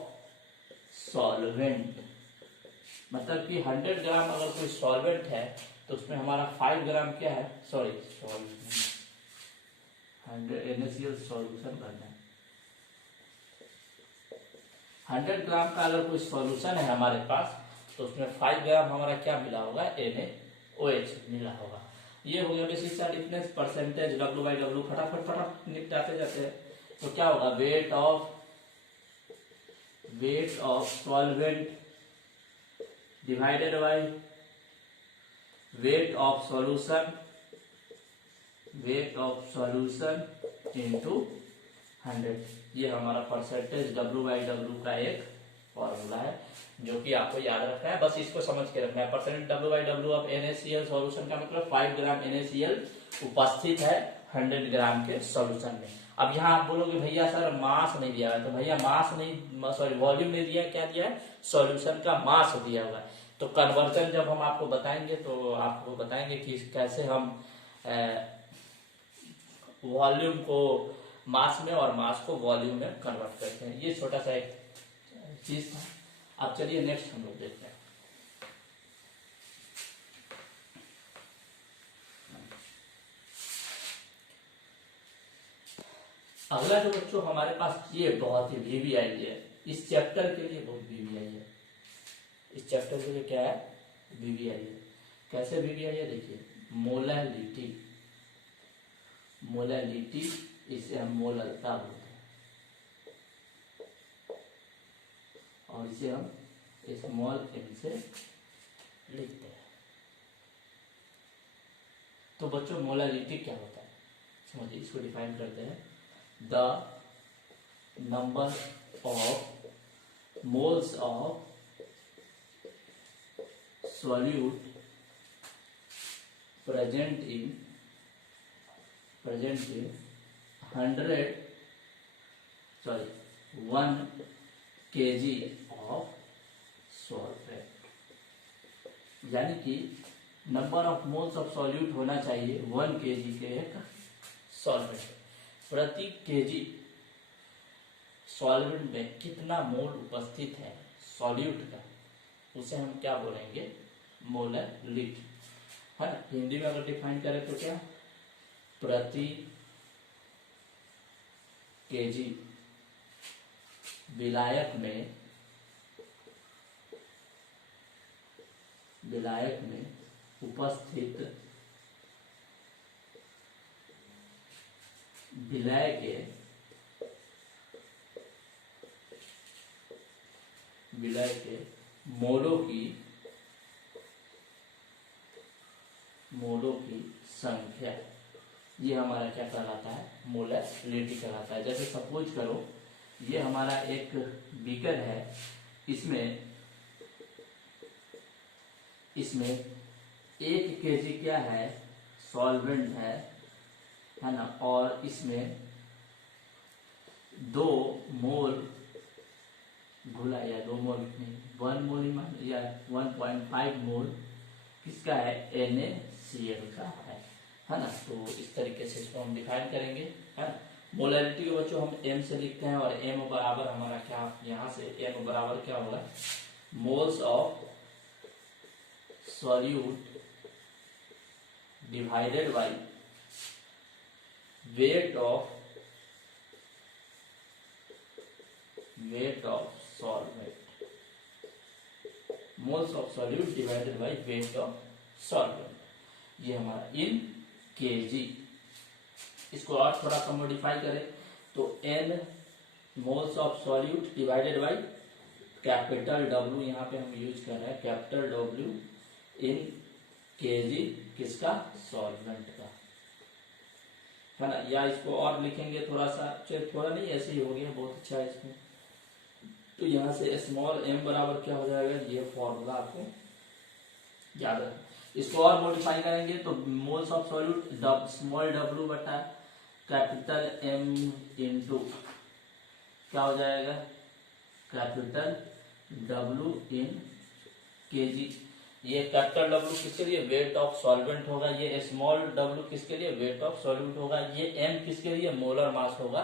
सॉल्वेंट। मतलब कि 100 ग्राम अगर कोई सॉल्वेंट है तो उसमें हमारा 5 ग्राम क्या है, सॉरी सॉल्वेंट 100 NaCl सॉल्यूशन करना है। 100 ग्राम का अगर कोई सॉल्यूशन है हमारे पास तो उसमें 5 ग्राम हमारा क्या मिला होगा, NaOH मिला होगा। ये हो गया बेसिक सा difference, percentage W by W, फटाफट निपटाते जाते हैं। तो क्या होगा, weight of solvent divided by weight of solution into 100। ये हमारा परसेंटेज W बाई W का एक फॉर्मूला है जो कि आपको याद रखना है, बस इसको समझ के रखना है। Percentage W by W of NaCl solution का मतलब 5 ग्राम NaCl उपस्थित है 100 ग्राम के सॉल्यूशन में। अब यहाँ आप बोलोगे भैया सर मास नहीं दिया है, तो भैया मास नहीं, सॉरी वॉल्यूम नहीं दिया, क्या दिया है, सॉल्यूशन का मास दिया हुआ है। तो कन्वर्जन जब हम आपको बताएंगे तो आपको बताएंगे कि कैसे हम वॉल्यूम को मास में और मास को वॉल्यूम में कन्वर्ट करते हैं। ये छोटा सा एक चीज था। अब चलिए नेक्स्ट हम लोग देखते हैं। अगला जो बच्चों हमारे पास ये बहुत ही वीवीआई है, इस चैप्टर के लिए बहुत वीवीआई है। इस चैप्टर के लिए क्या है, वीवीआई है। कैसे वीवीआई है देखिए, मोलैलिटी, मोलैलिटी इसे हम मोललता बोलते हैं और इसे हम स्मॉल एम से लिखते हैं। तो बच्चों मोलैलिटी क्या होता है समझिए, इसको डिफाइन करते हैं, the number of moles of solute present in 1 kg of solvent, यानी कि number of moles of solute होना चाहिए 1 kg के एक सॉल्वेंट, प्रति केजी सॉल्वेंट में कितना मोल उपस्थित है सॉल्यूट का, उसे हम क्या बोलेंगे, मोलैलिटी, है ना। हिंदी में अगर डिफाइन करें तो क्या, प्रति केजी विलायक में उपस्थित विलय के मोलों की संख्या, ये हमारा क्या कहलाता है, मोलैलिटी कहलाता है। जैसे सपोज करो ये हमारा एक बीकर है, इसमें 1 केजी क्या है, सॉल्वेंट है ना, और इसमें 2 मोल घुला, या 2 मोल नहीं, 1 मोल या 1.5 मोल किसका है, NaCl का है ना। तो इस तरीके से इसको हम डिफाइन करेंगे, है ना। मोलैलिटी को बच्चों हम m से लिखते हैं, और m बराबर हमारा क्या, यहाँ से m बराबर क्या होगा, moles of solute divided by weight of solvent, moles of solute divided by weight of solvent, ये हमारा इन केजी। इसको और थोड़ा सा मॉडिफाई करें तो n moles of solute divided by capital W, यहाँ पे हम यूज कर रहे हैं कैपिटल W इन केजी किसका, सॉल्वेंट का, है ना। या इसको और लिखेंगे थोड़ा सा, थोड़ा नहीं ऐसे ही हो गया, बहुत अच्छा है इसमें। तो यहाँ से स्मॉल m बराबर क्या हो जाएगा, ये फॉर्मूला आपको याद है। इसको और मॉडिफाई करेंगे तो moles of solute small w बटा कैपिटल M इंटू क्या हो जाएगा, कैपिटल W इन केजी। ये कैपिटल W किसके लिए, वेट ऑफ सॉल्वेंट होगा, ये स्मॉल w किसके लिए, वेट ऑफ सॉल्यूट होगा, ये m किसके लिए, मोलर मास होगा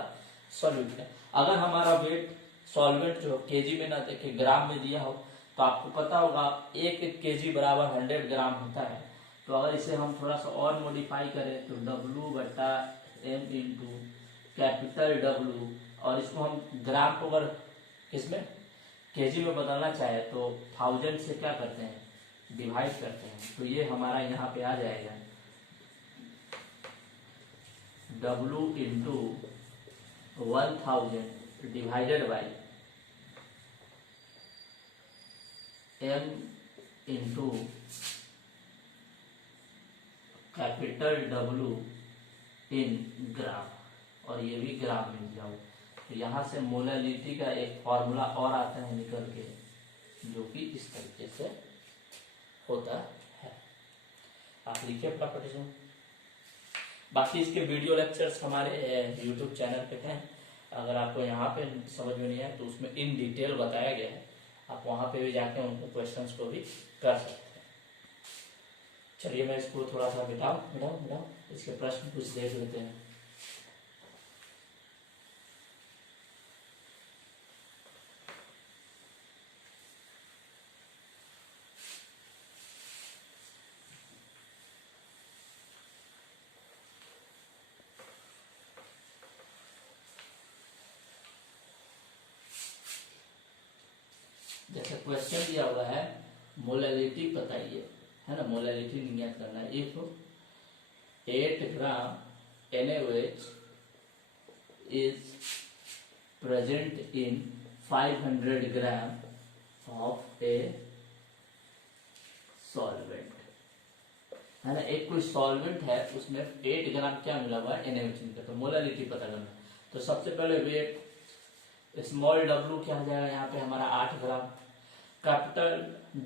सॉल्यूट का। अगर हमारा वेट सॉल्वेंट जो केजी में ना देखे ग्राम में दिया हो, तो आपको पता होगा 1 केजी बराबर 100 ग्राम होता है। तो अगर इसे हम थोड़ा सा और मॉडिफाई करें तो W बटा M इंटू कैपिटल W, और इसको हम ग्राम को अगर किसमें, केजी में बदलना चाहे तो 1000 से क्या करते हैं, डिवाइड करते हैं। तो ये हमारा यहाँ पे आ जाएगा W into 1000 divided by M into capital W इन ग्राम, और ये भी ग्राम में दिया हो। तो यहाँ से मोलैलिटी का एक फॉर्मूला और आता है निकल के, जो कि इस तरीके से होता है। आप लिखिए अपना पटिशन। बाकी इसके वीडियो लेक्चर्स हमारे यूट्यूब चैनल पे हैं। अगर आपको यहाँ पे समझ में नहीं आए तो उसमें इन डिटेल बताया गया है, आप वहाँ पे भी जाके उनको क्वेश्चंस को भी कर सकते हैं। चलिए मैं इसको थोड़ा सा मिटाऊं, इसके प्रश्न कुछ देख लेते हैं। जैसे क्वेश्चन दिया हुआ है मोलैलिटी बताइए, है ना, मोलैलिटी नियत करना है। If 8 gram NaOH is present in 500 gram of a solvent, है ना, एक कोई सॉल्वेंट है उसमें 8 ग्राम क्या मिला हुआ है NaOH का, तो मोलैलिटी पता करना। तो सबसे पहले वेट, स्मॉल w क्या हो जाएगा यहाँ पे हमारा 8 ग्राम, कैपिटल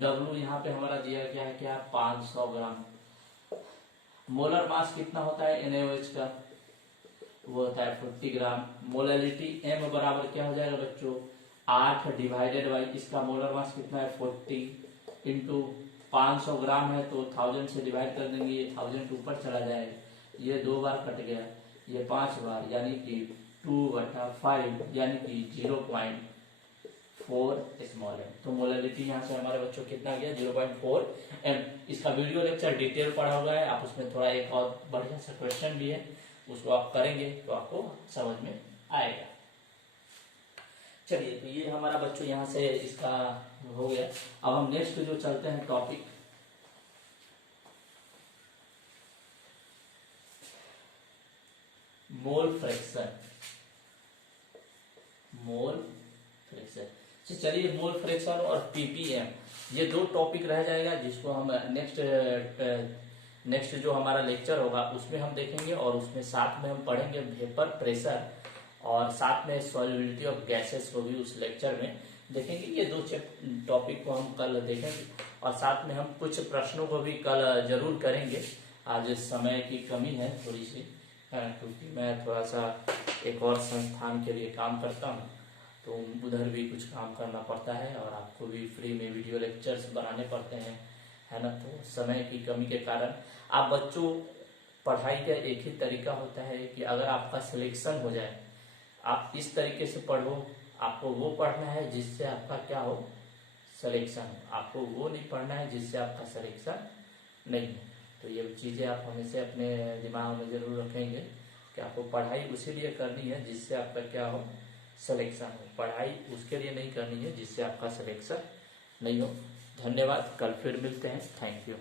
W यहाँ पे हमारा दिया गया है क्या 500 ग्राम। मोलर मास कितना होता है NaOH का, वो होता है 40 ग्राम। मोलैलिटी M बराबर क्या हो जाएगा बच्चों 8 डिवाइडेड बाई इसका मोलर मास कितना है 40 इंटू 500 ग्राम है तो 1000 से डिवाइड कर देंगे, ये 1000 ऊपर चला जाएगा, ये 2 बार कट गया, ये 5 बार यानी कि 2/5 यानी कि 0.4 स्मॉल m। तो मोलैलिटी यहाँ से हमारे बच्चों कितना गया 0.4 m। इसका वीडियो लेक्चर डिटेल पढ़ा हुआ है, आप उसमें थोड़ा एक और बढ़िया सा क्वेश्चन भी है, उसको आप करेंगे तो आपको समझ में आएगा। चलिए तो ये हमारा बच्चों यहाँ से इसका हो गया। अब हम नेक्स्ट जो चलते हैं topic, mole fraction. Mole fraction, चलिए मोल फ्रैक्शन और ppm ये 2 टॉपिक रह जाएगा, जिसको हम नेक्स्ट जो हमारा लेक्चर होगा उसमें हम देखेंगे, और उसमें साथ में हम पढ़ेंगे वेपर प्रेशर, और साथ में सॉल्युबिलिटी ऑफ गैसेस को भी उस लेक्चर में देखेंगे। ये 2 टॉपिक को हम कल देखेंगे, और साथ में हम कुछ प्रश्नों को भी कल जरूर करेंगे। आज समय की कमी है थोड़ी सी, क्योंकि मैं थोड़ा सा एक और संस्थान के लिए काम करता हूँ, तो उधर भी कुछ काम करना पड़ता है, और आपको भी फ्री में वीडियो लेक्चर्स बनाने पड़ते हैं, है ना। तो समय की कमी के कारण आप बच्चों, पढ़ाई का एक ही तरीका होता है कि अगर आपका सिलेक्शन हो जाए, आप इस तरीके से पढ़ो, आपको वो पढ़ना है जिससे आपका क्या हो सिलेक्शन हो, आपको वो नहीं पढ़ना है जिससे आपका सिलेक्शन नहीं हो। तो ये चीज़ें आप हमेशा अपने दिमाग में जरूर रखेंगे कि आपको पढ़ाई उसी लिए करनी है जिससे आपका क्या हो सिलेक्शन हो, पढ़ाई उसके लिए नहीं करनी है जिससे आपका सिलेक्शन नहीं हो। धन्यवाद, कल फिर मिलते हैं, थैंक यू।